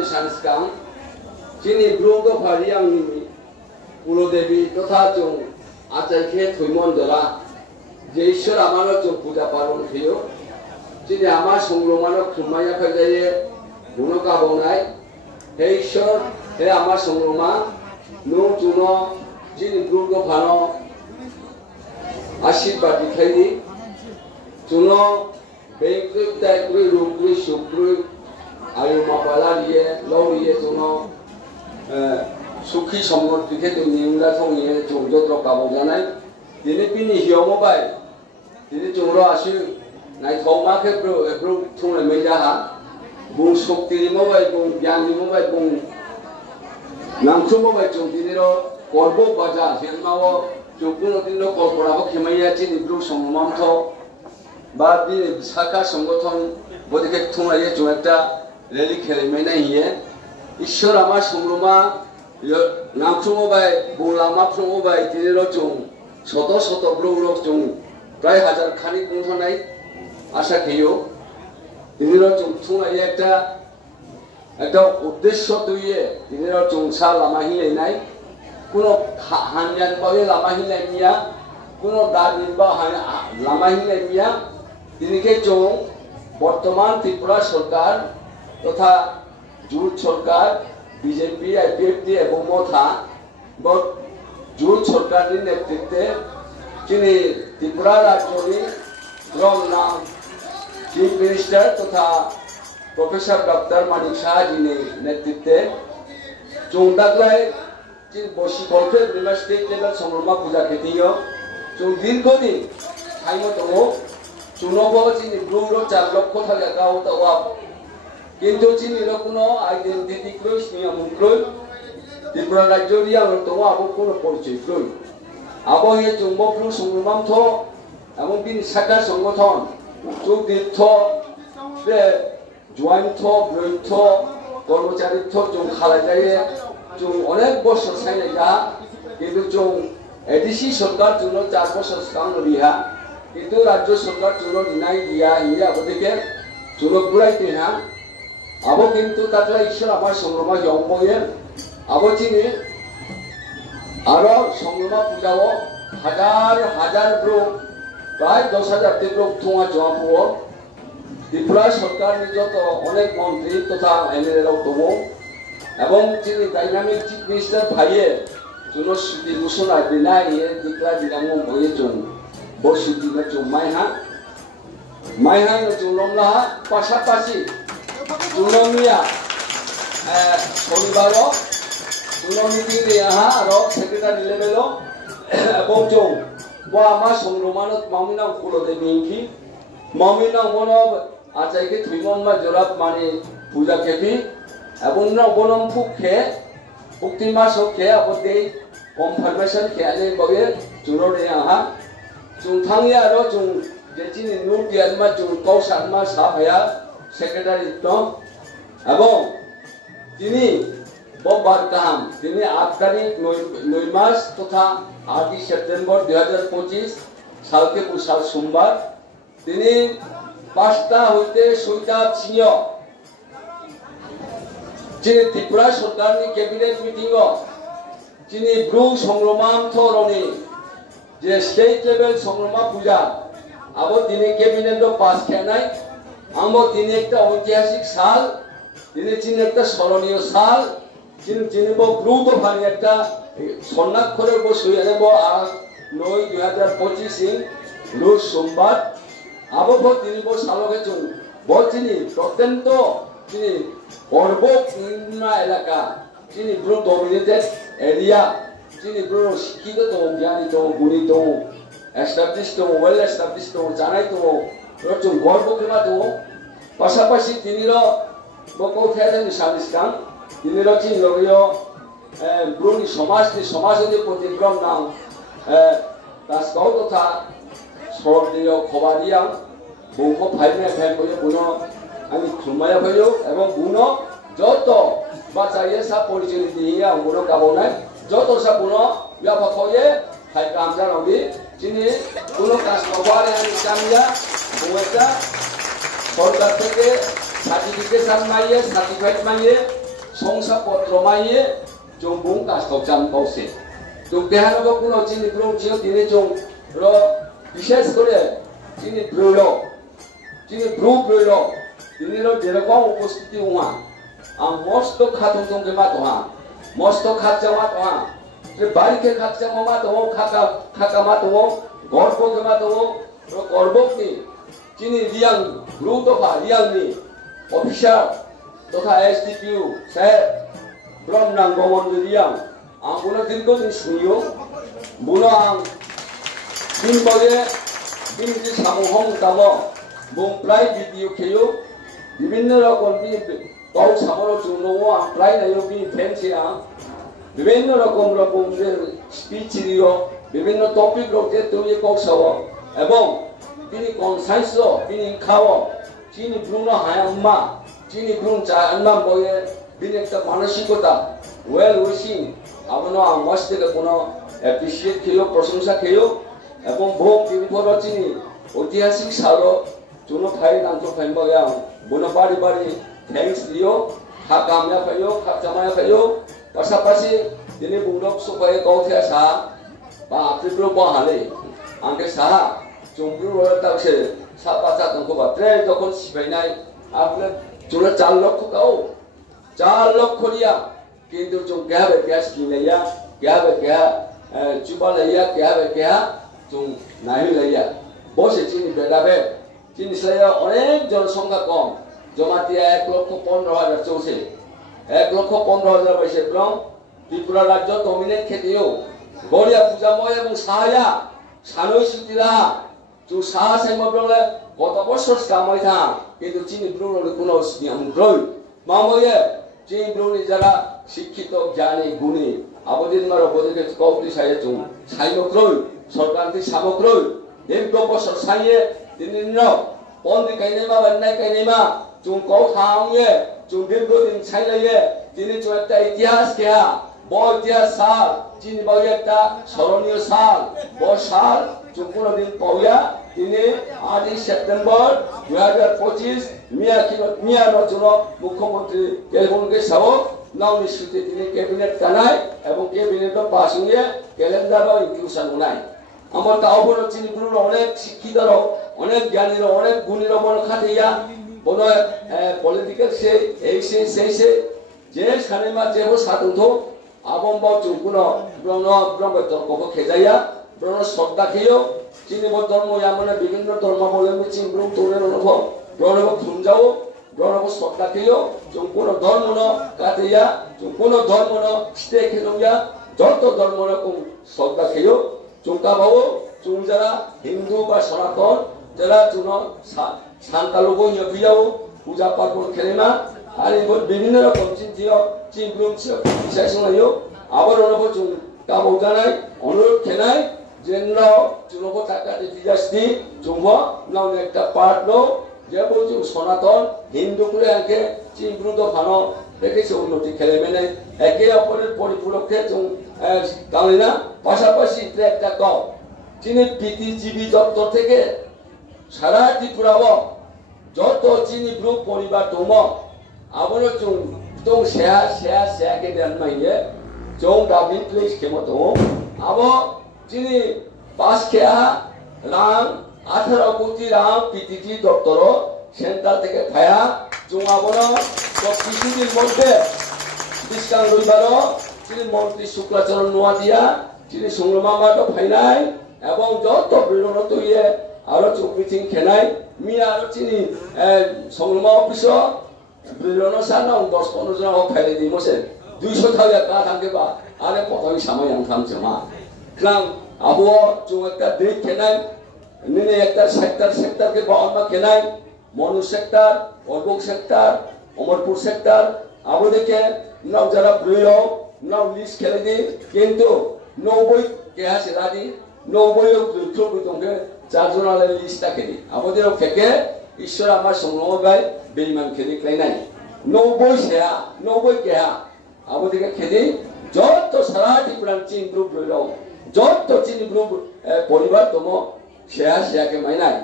ni sanskang chini blue to phariang ni Ulo Devi totha chung achai khe thuimon dora je ishwar amaro chung puja paron khiyo chini amar songromano khumaya phajaye guno ka bonai he ishwar he amar songroma no chuno chini blue to phano আশীর্বাদ দিখাইনি চুনো বেঙ্কুই তাইকুই রুকুই সুকুই আয়ু মাপালা দিয়ে লও দিয়ে চুনো সুখী সমৃদ্ধিকে তো নিউলা থংনিয়ে চৌজত্র কাবো জানাই দিনে পিনি হিয়মবাই দিনে চৌর আসি নাই থমাকে ব্রু থুনে মেজাহা বুং শক্তি মবাই বুং জ্ঞান মবাই বুং নামসু মবাই চৌ দিনের কর্ব বাজা হেলমাও Jukun otino korporabo khemaya chini blue somamtho ba bi saka সংগঠন bodike thungaye joekta rally khelemena hiye ishwar amar songroma namchungo bai bolama phungo bai tinero chung shoto shoto blue rok chung pray hajar khani kunthonai asha khiyo tinero chung thungaye ekta uddeshyo tuiye tinero chung sa lama hileinai কোনো হানজান বাবে লামা হিলাই মিয়া কোনো দাদিন বা লামা হিলাই মিয়া তিনিকে চৌ বর্তমান ত্রিপুরা সরকার তথা জোট সরকার BJP IPFT এবং মথা জোট সরকারের নেতৃত্বে যিনি ত্রিপুরা রাজ্যনি রং নাম চিফ মিনিস্টার তথা প্রফেসর ডক্টর মানিক সাহাজিনি নেতৃত্বে চৌদাগলায় বসি গল্পে স্টেট লেভেল সংগ্রামা পূজা খেতেও চৌ দীর্ঘদিন খাইম দङ চুনব চিনি ব্লুর 4 লক্ষ থাকে গাও তাওয়া কিন্তু চিনি কোনো আইডেন্টিটি ক্রই স্মিয়ামুন ক্রই ত্রিপুরা রাজ্যরি আলো দङ আবো কোনো পরিচয় ক্রই আবো হে চুম্ব ব্লু সংগ্রাম থ এবং বিনি সাকা সংগঠন চৌ তীর্থ জয়েন্ট থ ব্রৈথ কর্মচারী থ চৌ খালাই যায় চৌ অনেক বছর সাইনে যা কিন্তু চৌ এডিসি সরকার জন্য 4 বছর কাম রিহা কিন্তু রাজ্য সরকার জন্য দিনাই দিয়া ইয়া ওদিকে জন্য পুরাইতে না আবো কিন্তু তাতলা ঈশ্বর আমার সংগ্রামা জম্বয়ে আবো চিনি আরো সংগ্রামা পূজাও হাজার হাজার ব্রো প্রায় 10,000 তীব্র থুয়া জমপুও ত্রিপুরা সরকার যত অনেক মন্ত্রী তথা এমএলএ রাও দङ এবং যিনি ডাইনামিক চিফ মিনিস্টার ভাইয়ে জুনো সুতি ঘোষণা দিনাই দিকলা দিনামো বয়ে চৌ বসি দিনে চৌ মাইহা চৌলমলা পাশাপাশি চৌলমিয়া শনিবার চৌলমিতি দেহা আর সেক্রেটারি লেভেল এবং চৌ আমার সংগ্রামানত মামিনা কুলদেবী ইংকি মামিনা মন আচাইকে থুইমন মা জরাব মানে পূজা খেপি এবং বনম ফুকে উক্তিমা সখে আপদে কনফার্মেশন খেলে বগে চুরোনে আহা চুংথাংয়ে আরো চুং যেচিনি নুট দিয়ানমা চুং কৌশানমা সাফায়া সেক্রেটারি তো এবং তিনি বোমবার কাহাম তিনি 8 তারিখ 9 মাস তথা 8 সেপ্টেম্বর 2025 সালকে সাল সোমবার তিনি 5টা হইতে 6টা সিংহ যিনি ত্রিপুরা সরকারনি ক্যাবিনেট মিটিং যিনি ব্লু সংগ্রাম থরনি যে স্টেট লেভেল সংগ্রামা পূজা আবো তিনি ক্যাবিনেট পাস খেনাই আমো তিনি একটা ঐতিহাসিক সাল তিনি চিনি একটা স্মরণীয় সাল যিনি ব্লু তো ভানি একটা স্বর্ণাক্ষরে বসই আনব 9/2025 ব্লু সোমবার আবো তিনি সালকে চুং বলছিনি অত্যন্ত যিনি অর্বপূর্ণা এলাকা যিনি ব্লু ডমিনেটেড এরিয়া যিনি ব্লু শিক্ষিত দङ জ্ঞানী দङ গুণী দङ এস্টাবলিশ দङ ওয়েল এস্টাবলিশ দङ জানাই দङ চুং গর্ব কেমা দङ পাশাপাশি তিনির বকৌ খেয়ালেন সাবিস্কান তিনির চিনি লগিও ব্লুনি সমাজনি প্রতিক্রম নাম দাসগাঁও তথা সরদিয় খবারিয়াং বংশ ফাইনে ফেন করে বুনো আমি খুলমায়া ফেলো এবং বুনো যত বাচ্চায়ে সা পরিচয় দিয়ে বুনো কাবনায় যত সা বুনো ব্যাপকয়ে ফাই কাম জানাবি যিনি বুনো কাজ কবারে আমি কামিয়া বুয়েটা সরকার থেকে সার্টিফিকেশন মাইয়ে সার্টিফাইড মাইয়ে শংসাপত্র মাইয়ে जों बुं कास्टक जाम बावसे जों देहानगो कुनो चिनि ब्रुं चियो दिनै जों र विशेष करे चिनि ब्रुलो चिनि ब्रु ब्रुलो दिनै र जेरकम उपस्थिति हुआ आं मस्त खातुं जों के मातोहा मस्त खातजा मातोहा जे बारि के खातजा मातोहा खाका मातोहा गर्व के मातोहा र गर्वनि चिनि रियां ब्रु तोफा रियांनि अफिसार तथा एसडीपीयू साहेब From Nangomon Diriang, Anguna Dingo in Suyo, Bunang, Binboye, Binti Samuhong Tamo, Bung Ply Video Kyo, the winner of Paul Samoro to Noah, and Ply Nayobi Pensia, the winner of Gomrabum speech, the winner topic of the Tuya Kosawa, Abong, Bini Consenso, Bini Kawa, Chini Bruno Hayama, Chini Bruncha, and Namboye. Bini ekta মানসিকতা well wishing আমনো আমস থেকে কোনো appreciate খেলো প্রশংসা খেলো এবং বহু বিপরচিনি ঐতিহাসিক সালো জুনো ফাই নামতো ফাইমবায়া বনো বাড়ি বাড়ি থ্যাঙ্কস দিও খাকাময়া ফাইও খাকজামায়া ফাইও পাশাপাশি দিনে বুংডক সুপায়ে কৌথিয়া সা বা আপ্রিপ্রো বহালে আঙ্কে সা জুমপ্রু রতাকসে সা পাচা দংকো বাত্রে যখন সিবাইনাই আপনি জুনো 4 লক্ষ কাও 4 লক্ষ রিয়া কিন্তু जों क्या है क्या स्कीम लिया क्या है क्या चुपा लिया क्या है क्या जों नहीं लिया बहुत से चीनी बेटा बे चीनी से अनेक जनसंख्या कम जमातिया 1,15,000 चौसे 1,15,000 पैसे प्लम त्रिपुरा राज्य डोमिनेट खेतियो बड़िया पूजा मय এবং সাহায়া সানই সুতিরা जो সাহা সেমবলে কত বছর কামাই থা কিন্তু চিনি ব্রুর কোনো নিয়ম গ্রই মাময়ে চিনি ব্রুনি যারা শিক্ষিত জ্ঞানী গুণী আবদিন মার বদিকে কৌটি সাইয়ে চুম সাইমক্রই সরকারটি সামক্রই দেব বছর সাইয়ে দিন পন্দি কাইনেমা বান্নাই কাইনেমা চুম কৌ থাংয়ে চুম দীর্ঘদিন সাইলাইয়ে তিনি চুম একটা ইতিহাস কেয়া ব ইতিহাস সাল চিনি বাউ একটা স্মরণীয় সাল ব সাল চুম কোনদিন পাউয়া তিনি 8 সেপ্টেম্বর 2025 মিয়া রচন মুখ্যমন্ত্রী কেলবনকে সাব नाउनि सुते दिने कैबिनेट कानाय एवं कैबिनेट पास हुए कैलेंडर और इंक्लूजन होनाय आमर तावबो चिनिब्रु अनेक शिक्षित अनेक ज्ञानी अनेक गुणी मन खाथिया बनो पॉलिटिकल से ऐसे से जे सानेमा जेबो सादुंथो आबमबाव जुकुनो ब्रह्म तर्कबो खेजाया ब्रह्म श्रद्धा खेयो चिनिबो धर्म यामने विभिन्न धर्म बोले चिनिब्रु तोरे अनुभव ब्रह्म खुमजाओ ब्रह्म श्रद्धा खेयो जों कोनो धर्म न काथिया जों कोनो धर्म न स्टे खेलोया যত ধর্ম রকম শ্রদ্ধা খেयो जों काबाओ जों जरा हिंदू बा सनातन जरा जुनो सानतालुबो यबियाओ पूजा पार्बण खेलेमा आरो বিভিন্ন রকম চিন্তিয় চিংब्रुम বিশেষণयो আবার অনুভব जों काबाव जानाय অনুরোধ খেনাय जेन जुनबो थाकाते दिजास्ति जोंबो नाव একটা পার্ট নো যেবো जों सनातन हिंदू করে আগে চিংब्रु দ ফানো দেখেছে উন্নতি খেলে মেনে একে অপরের পরিপূরকে जों গালিনা পাশাপাশি একটা কও যিনি পৃথিবী দপ্তর থেকে সারা ত্রিপুরাও যত চিনিব্রু পরিবার দङ আবনো जों সেয়া কে দেনমাইয়ে जों দাবি প্লেস কেমো দङ আবো যিনি পাস খেয়া রাং 18 কোটি রাং পৃথিবী দপ্তর সেন্টার থেকে ভায়া जों আবনো কিছুদিন মধ্যে বিস্কাং রবিবারও যিনি মন্ত্রী শুক্লাচরণ নোয়াদিয়া যিনি সংগ্রামাটো ফাইনাই এবং যত বিরোধ তৈয়ে আরো মিটিং খেনাই মিয়া আরো চিনি সংগ্রামা অফিস বিরোধ সানা 10-15 জন ফাইলে দিমছে 200 টাকা কা থাকেবা আরে প্রথমে সময় আনখাম জমা ক্লাম আবো जों একটা দেখ খেনাই নিনে একটা সেক্টর কে বাউন্ডা খেনাই মনু সেক্টর অর্বক সেক্টর অমরপুর সেক্টর আবো দেখে নাও যারা ব্রিও नाउ लिस्ट खेले दी किंतु 90 के हासे रादी 90 ग्रुप दंगे चारजनाले लिस्ट ताकेदी आबोदेर फेके ईश्वर आमार संग्राम बाय बेईमान खेदी क्लाइनाय 90 सेया 90 के हा आबोदेके खेदी যত সারা ত্রিপুরার চিন গ্রুপ রইলো যত চিন গ্রুপ পরিবার দङ সেয়াকে মাইনাই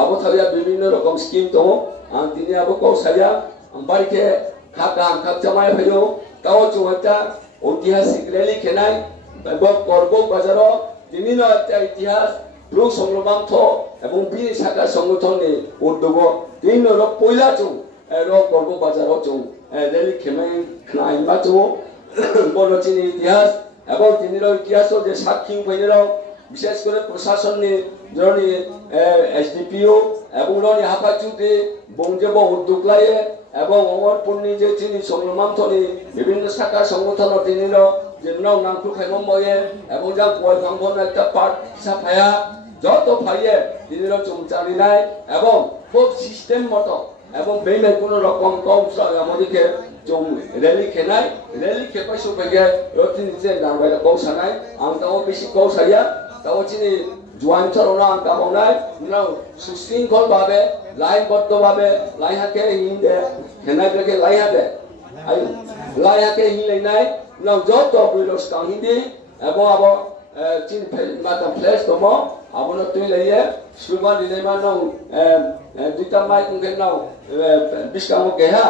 আবো থাইয়া বিভিন্ন রকম স্কিম দङ আं दिनै आबो कौसाया बारके खाकाम खाकचमाय फैयो ताओ चुवता ऐतिहासिक रैली खेनाय करबो बाजारो दिनिनो इतिहास ब्लू संग्राम थो एवं बि साका संगठननि उद्योग दिनो र पयला चुं रो करबो बाजारो चुं रैली खेमाय खनाय मा चुं बरचिनि इतिहास एवं दिनिनो इतिहास जे साखी फैनो विशेष करे प्रशासननि जरनि एसडीपीओ एवं रनि हाफाचुदे बंजेबो उद्योग लाये एवं अमरपुरनि जे चिनि संग्राम थनि विभिन्न शाखा संगठन दिनिनो जेनाव नांखु खायम मये एवं जा गय फांबन एकटा पार्ट साफाया जत फाये दिनिनो चुमचारिनाय एवं खूब सिस्टेम मतो एवं बेले कोनो रकम कम আমাদেরকে जों रैली खेनाय रैली खेपाय सफैगे रतिनि जे नांबाय कौसानाय आं ताव बेसि कौसाया ताव चिनि जुवानथरना आं गाबावनाय उनाव सुसिंखल भाबे लाइनबद्ध भाबे लाइहाके हिंदे खेनायफोरके लाइहादे आइ लाइहाके हिंलायनाय उनाव जत ब्रिलस काहिदि एवं आबो चिन माता फ्लेश दमो आबोनो तुइलाये सुमा दिनायमा नौ दुइटा माइक उनकेनाव बिस्कामो गेहा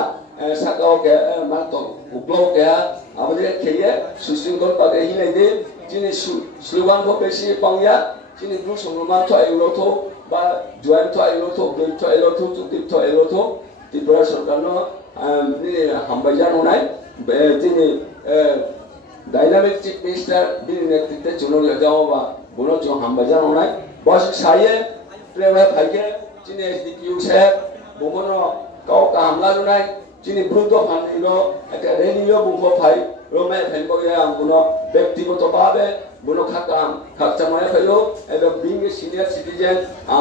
साकाव के मातो उब्लो के आबोदे खेये सुसिंखल बागे हिलायदि चिनि स्लोगान को बेसि पांया चिनि ब्लू संग्राम थो एलोथो बा जॉइन थो एलोथो बेल थो एलोथो चुक्ति थो एलोथो त्रिपुरा सरकारनो हामबायजा ननाय चिनि डायनामिक चीफ मिनिस्टर बिनि नेतृत्वे चुनो जाओबा बुनो जो हामबायजा ननाय बस साये प्रेवा फाइके चिनि एसडीपीओ से बुमनो काव कामला ननाय चिनि ब्रुतो फानिनो एटा रेनियो बुंफो फाइ रोमे फेंको या बुनो व्यक्तिगत भाबे बुनो खाकाम खाकचामाय फैलो एबा बिंग सिनियर सिटीजन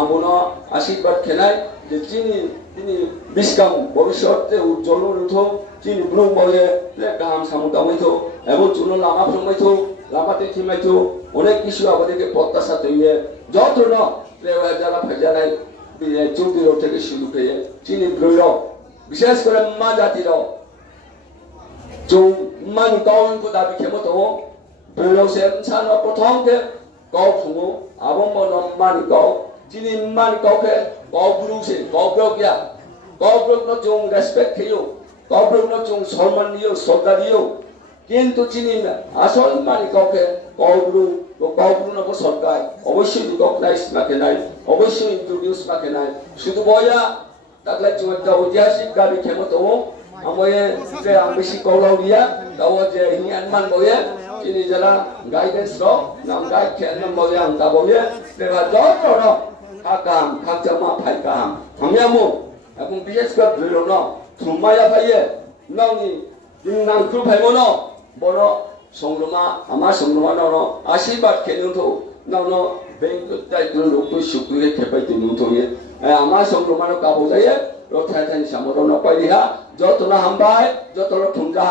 बुनो आशीर्वाद खेनाय जे चिनि बिस्काम भविष्यते उज्जवल रुथो चिनि बुनो बले प्ले काम सामुदामैथो एबो चुनो लामा फ्रमैथो लामाते थिमाइथो अनेक किसु आबादेके प्रत्याशा तैये जतनो प्लेवा जाला फैजानाय बे चुक्ति रोथे शुरू कये चिनि ब्रुयो विशेष करे मा जाति रो जो मान गावन को दाबी खेमो तो ब्रुयो से इंसान प्रथम के गाव फुङो आबो मन मान गाव चिनि मान गाव के गाव ब्रु से गाव ब्रु क्या गाव ब्रु न जो रेस्पेक्ट खेयो गाव ब्रु न जो सम्मान दियो श्रद्धा दियो किन्तु चिनि आसल मान गाव के गाव ब्रु न को सरकार अवश्य रिकगनाइज माकेनाय अवश्य इंट्रोड्यूस माकेनाय शुद्ध बया ताकला चुवता ऐतिहासिक गाबी खेमो तो आमये जे आं बेसि कौलावरिया दाव जे हियान मान बये चिनि जला गाइडेंस रो नाम गाइड खेन बये आं दाबये बेबा जत रो खाकाम खाकचामा फाइकाम हमयामु एवं विशेष कर ब्रिलो न थुमाया फाये नौनि दिन नांखु फायमोनो बरो संग्रामा आमा संग्रामा न आशीर्वाद खेनुथो नौनो बैंक दायित्व लोकु सुकुरे खेपाय दिनुथोये आमा संग्रामा न काबो जाये रथायथानि सामरो न पाइहा जतनो हामबाय जतनो थुंजा